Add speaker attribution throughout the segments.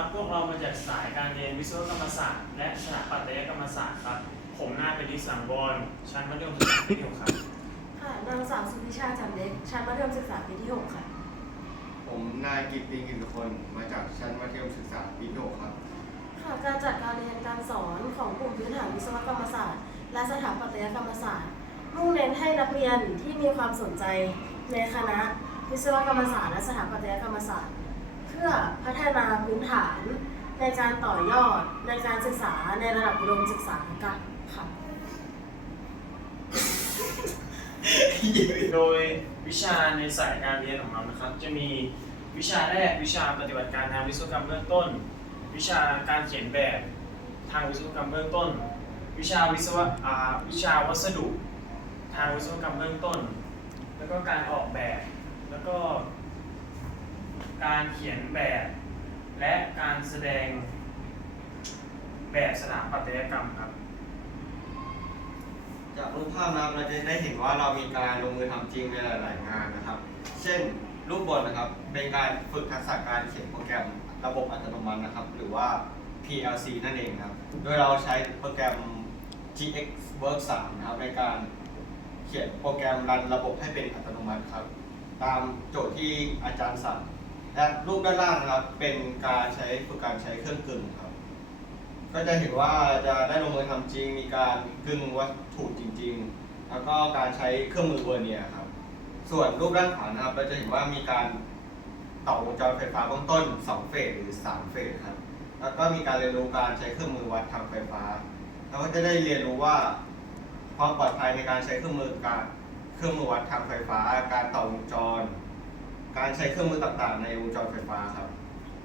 Speaker 1: ครับ พวกเรามาจากสายการเรียนวิศวกรรมศาสตร์ และสถาปัตยกรรมศาสตร์ครับ ผมนายเป็นดิสังวรชั้นมัธยมศึกษาปีที่หกครับ
Speaker 2: ค่ะนางสาวสุพิชาจันเล็กชั้นมัธยมศึกษาปีที่6ค่ะ
Speaker 3: ผมนายกิตติงกินคน มาจากชั้นมัธยมศึกษาปีที่หกครับ
Speaker 2: ค่ะการจัดการเรียนการสอนของกลุ่มพื้นฐานวิศวกรรมศาสตร์ และสถาปัตยกรรมศาสตร์มุ่งเน้นให้นักเรียนที่มีความสนใจในคณะวิศวกรรมศาสตร์และสถาปัตยกรรมศาสตร์ เพื่อพัฒนาพื้นฐานในการต่อยอดในการศึกษาในระดับอุดมศึกษากันค่ะ
Speaker 1: โดยวิชาในสายการเรียนของเรานะครับ จะมีวิชาแรกวิชาปฏิบัติการทางวิศวกรรมเบื้องต้น วิชาการเขียนแบบทางวิศวกรรมเบื้องต้น วิชาวิศวะวิชาวัสดุ ทางวิศวกรรมเบื้องต้น แล้วก็การออกแบบแล้วก็ การเขียนแบบ และการแสดงแบบสถาปัตยกรรมครับ
Speaker 3: จากรูปภาพนะครับเราจะได้เห็นว่าเรามีการลงมือทำจริงในหลาย ๆ งานนะครับ เช่นรูปบนนะครับ เป็นการฝึกทักษะการเขียนโปรแกรมระบบอัตโนมัตินะครับ หรือว่า PLC นั่นเองครับ โดยเราใช้โปรแกรม GX Work 3นะครับในการเขียนโปรแกรมรันระบบให้เป็นอัตโนมัติครับ ตามโจทย์ที่อาจารย์สั่ง และรูปด้านล่างนะครับเป็นการใช้ฝึกการใช้เครื่องกึ่งครับ ก็จะเห็นว่าจะได้ลงมือทำจริง มีการกึ่งวัตถุจริง ๆ แล้วก็การใช้เครื่องมือเวอร์เนียครับ ส่วนรูปด้านขวานะครับ เราจะเห็นว่ามีการต่อวงจรไฟฟ้าเบื้องต้น 2 เฟสหรือ 3 เฟสครับ แล้วก็มีการเรียนรู้การใช้เครื่องมือวัดทางไฟฟ้า แล้วก็จะได้เรียนรู้ว่าความปลอดภัยในการใช้เครื่องมือการเครื่องมือวัดทางไฟฟ้า การต่อวงจร การใช้เครื่องมือต่างๆ ในวงจรไฟฟ้าครับ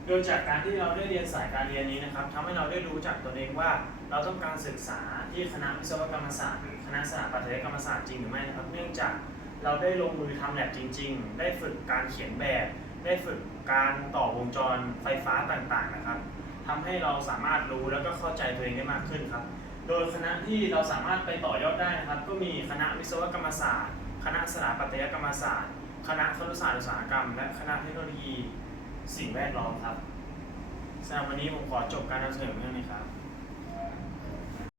Speaker 1: โดยจากการที่เราได้เรียนสายการเรียนนี้นะครับทำให้เราได้รู้จักตัวเองว่า เราต้องการศึกษาที่คณะวิศวกรรมศาสตร์หรือคณะสถาปัตยกรรมศาสตร์จริงหรือไม่นะครับ เนื่องจากเราได้ลงมือทำแลบจริง ๆ ได้ฝึกการเขียนแบบ ได้ฝึกการต่อวงจรไฟฟ้าต่างๆนะครับทำให้เราสามารถรู้แล้วก็เข้าใจตัวเองได้มากขึ้นครับ โดยคณะที่เราสามารถไปต่อยอดได้นะครับ ก็มีคณะวิศวกรรมศาสตร์ คณะสถาปัตยกรรมศาสตร์ คณะครุศาสตร์อุตสาหกรรม และคณะเทคโนโลยีสิ่งแวดล้อมครับสำหรับวันนี้ผมขอจบการนำเสนอเรื่องนี้ครับ